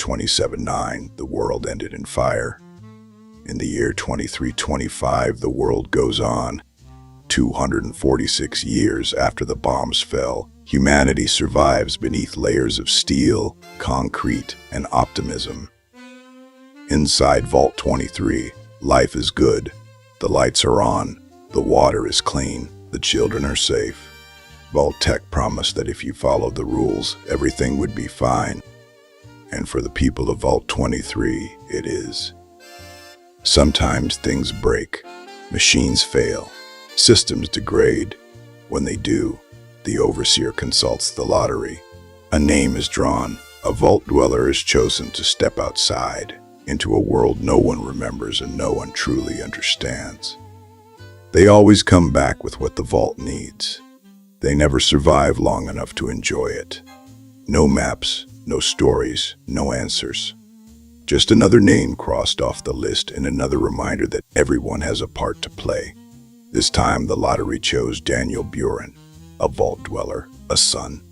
27:9, the world ended in fire. In the year 2325, the world goes on. 246 years after the bombs fell, humanity survives beneath layers of steel, concrete, and optimism. Inside Vault 23, life is good. The lights are on, the water is clean, the children are safe. Vault-Tec promised that if you followed the rules, everything would be fine. And for the people of Vault 23, it is. Sometimes things break, machines fail, systems degrade. When they do, the Overseer consults the lottery. A name is drawn, a Vault dweller is chosen to step outside into a world no one remembers and no one truly understands. They always come back with what the Vault needs. They never survive long enough to enjoy it. No maps, no stories, no answers. Just another name crossed off the list and another reminder that everyone has a part to play. This time the lottery chose Daniel Buren, a Vault dweller, a son,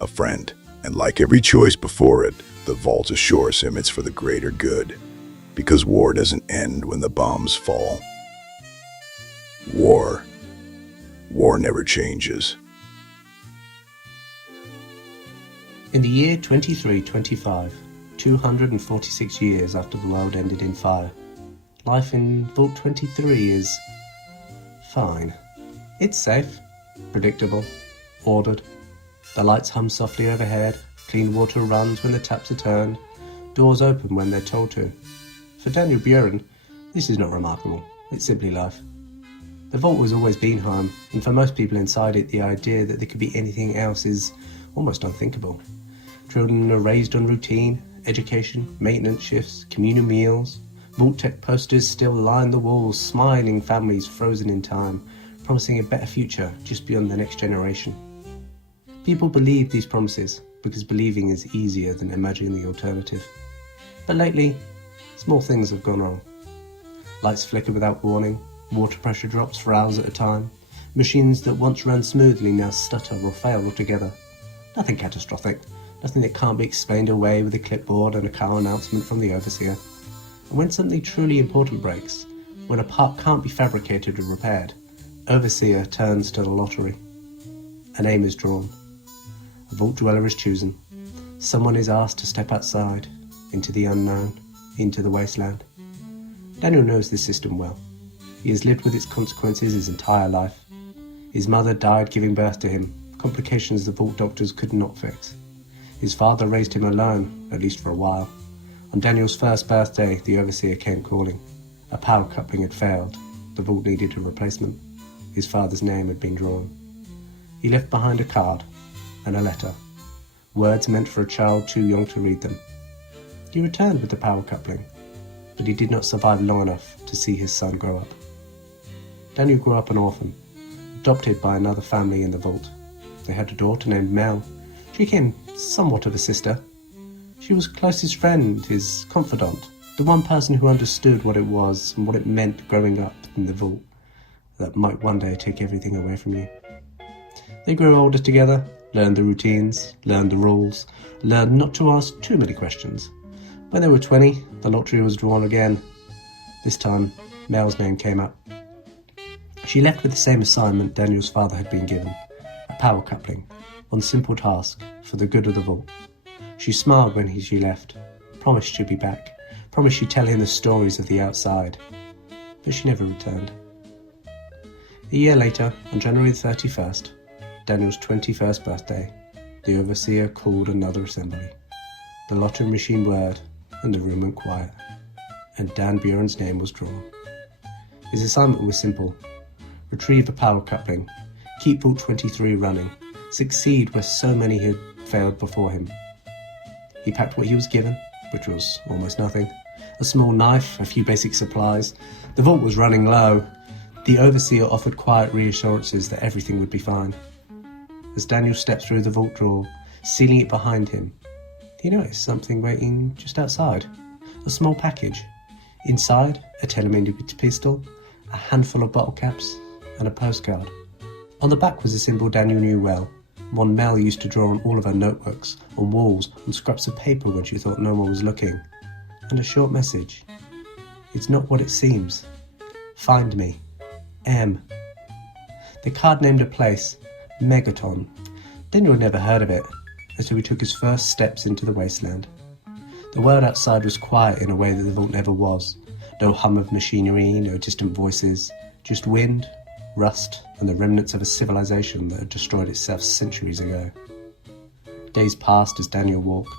a friend, and like every choice before it, the Vault assures him it's for the greater good, because war doesn't end when the bombs fall. War never changes. In the year 2325, 246 years after the world ended in fire, life in Vault 23 is fine. It's safe, predictable, ordered. The lights hum softly overhead, clean water runs when the taps are turned, doors open when they're told to. For Daniel Buren, this is not remarkable, it's simply life. The Vault has always been home, and for most people inside it, the idea that there could be anything else is almost unthinkable. Children are raised on routine, education, maintenance shifts, communal meals. Vault-Tec posters still line the walls, smiling families frozen in time, promising a better future just beyond the next generation. People believe these promises because believing is easier than imagining the alternative. But lately, small things have gone wrong. Lights flicker without warning, water pressure drops for hours at a time, machines that once ran smoothly now stutter or fail altogether. Nothing catastrophic, nothing that can't be explained away with a clipboard and a car announcement from the Overseer. And when something truly important breaks, when a part can't be fabricated or repaired, Overseer turns to the lottery. A name is drawn. A Vault dweller is chosen. Someone is asked to step outside, into the unknown, into the wasteland. Daniel knows this system well. He has lived with its consequences his entire life. His mother died giving birth to him, complications the Vault doctors could not fix. His father raised him alone, at least for a while. On Daniel's first birthday, the Overseer came calling. A power coupling had failed. The Vault needed a replacement. His father's name had been drawn. He left behind a card and a letter. Words meant for a child too young to read them. He returned with the power coupling, but he did not survive long enough to see his son grow up. Daniel grew up an orphan, adopted by another family in the Vault. They had a daughter named Mel. She became somewhat of a sister. She was closest friend, his confidant, the one person who understood what it was and what it meant growing up in the Vault that might one day take everything away from you. They grew older together, learned the routines, learned the rules, learned not to ask too many questions. When they were 20, the lottery was drawn again. This time, Mel's name came up. She left with the same assignment Daniel's father had been given, a power coupling, one simple task for the good of the Vault. She smiled when she left, promised she'd be back, promised she'd tell him the stories of the outside, but she never returned. A year later, on January 31st, Daniel's 21st birthday, the Overseer called another assembly. The lottery machine whirred, and the room went quiet, and Dan Buren's name was drawn. His assignment was simple: retrieve a power coupling, keep Vault 23 running, succeed where so many had failed before him. He packed what he was given, which was almost nothing: a small knife, a few basic supplies. The Vault was running low. The Overseer offered quiet reassurances that everything would be fine. As Daniel stepped through the Vault door, sealing it behind him, he noticed something waiting just outside. A small package. Inside, a telemeter pistol, a handful of bottle caps, and a postcard. On the back was a symbol Daniel knew well, one Mel used to draw on all of her notebooks, on walls, on scraps of paper when she thought no one was looking. And a short message. It's not what it seems. Find me. M. The card named a place, Megaton. Daniel had never heard of it, and so he took his first steps into the wasteland. The world outside was quiet in a way that the vault never was. No hum of machinery, no distant voices, just wind, rust, and the remnants of a civilization that had destroyed itself centuries ago. Days passed as Daniel walked.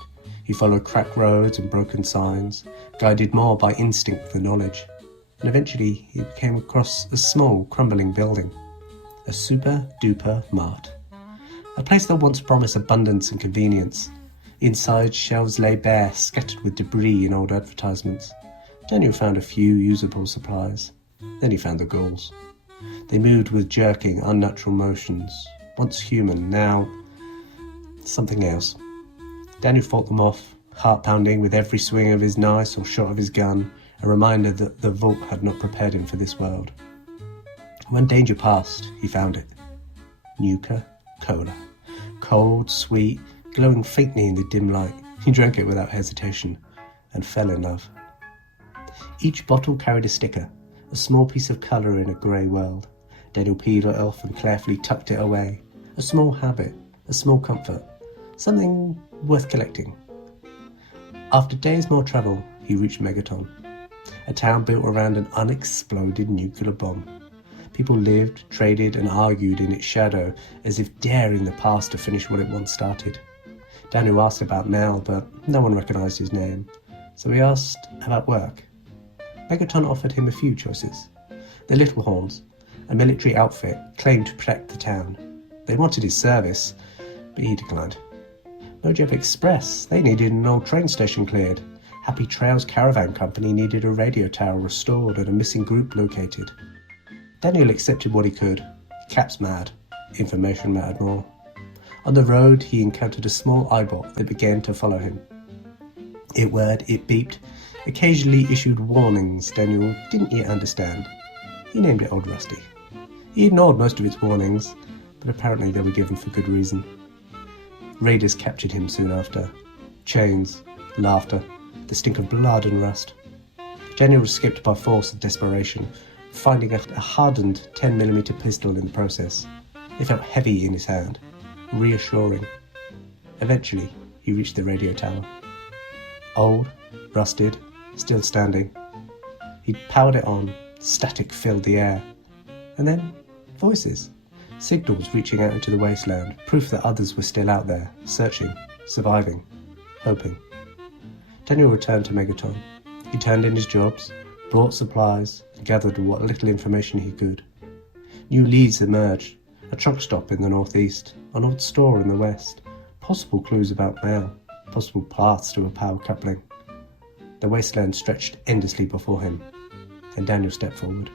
He followed cracked roads and broken signs, guided more by instinct than knowledge, and eventually he came across a small, crumbling building. A super-duper mart. A place that once promised abundance and convenience. Inside, shelves lay bare, scattered with debris and old advertisements. Daniel found a few usable supplies. Then he found the ghouls. They moved with jerking, unnatural motions. Once human, now something else. Daniel fought them off, heart-pounding with every swing of his knife or shot of his gun, a reminder that the vault had not prepared him for this world. When danger passed, he found it. Nuka-Cola. Cold, sweet, glowing faintly in the dim light. He drank it without hesitation and fell in love. Each bottle carried a sticker, a small piece of colour in a grey world. Daniel peeled it off and carefully tucked it away. A small habit, a small comfort, something worth collecting. After days more travel, he reached Megaton, a town built around an unexploded nuclear bomb. People lived, traded, and argued in its shadow, as if daring the past to finish what it once started. Daniel asked about Mel, but no one recognised his name, so he asked about work. Megaton offered him a few choices. The Little Horns, a military outfit, claimed to protect the town. They wanted his service, but he declined. Mojave Express, they needed an old train station cleared. Happy Trails Caravan Company needed a radio tower restored and a missing group located. Daniel accepted what he could. Caps mad. Information mattered more. On the road, he encountered a small eyebot that began to follow him. It whirred, it beeped, occasionally issued warnings Daniel didn't yet understand. He named it Old Rusty. He ignored most of its warnings, but apparently they were given for good reason. Raiders captured him soon after. Chains, laughter, the stink of blood and rust. Daniel escaped by force and desperation, finding a hardened 10mm pistol in the process. It felt heavy in his hand, reassuring. Eventually, he reached the radio tower. Old, rusted, still standing. He'd powered it on, static filled the air. And then, voices. Signals reaching out into the wasteland, proof that others were still out there, searching, surviving, hoping. Daniel returned to Megaton. He turned in his jobs, brought supplies, and gathered what little information he could. New leads emerged, a truck stop in the northeast, an old store in the west, possible clues about Mel, possible paths to a power coupling. The wasteland stretched endlessly before him, and Daniel stepped forward.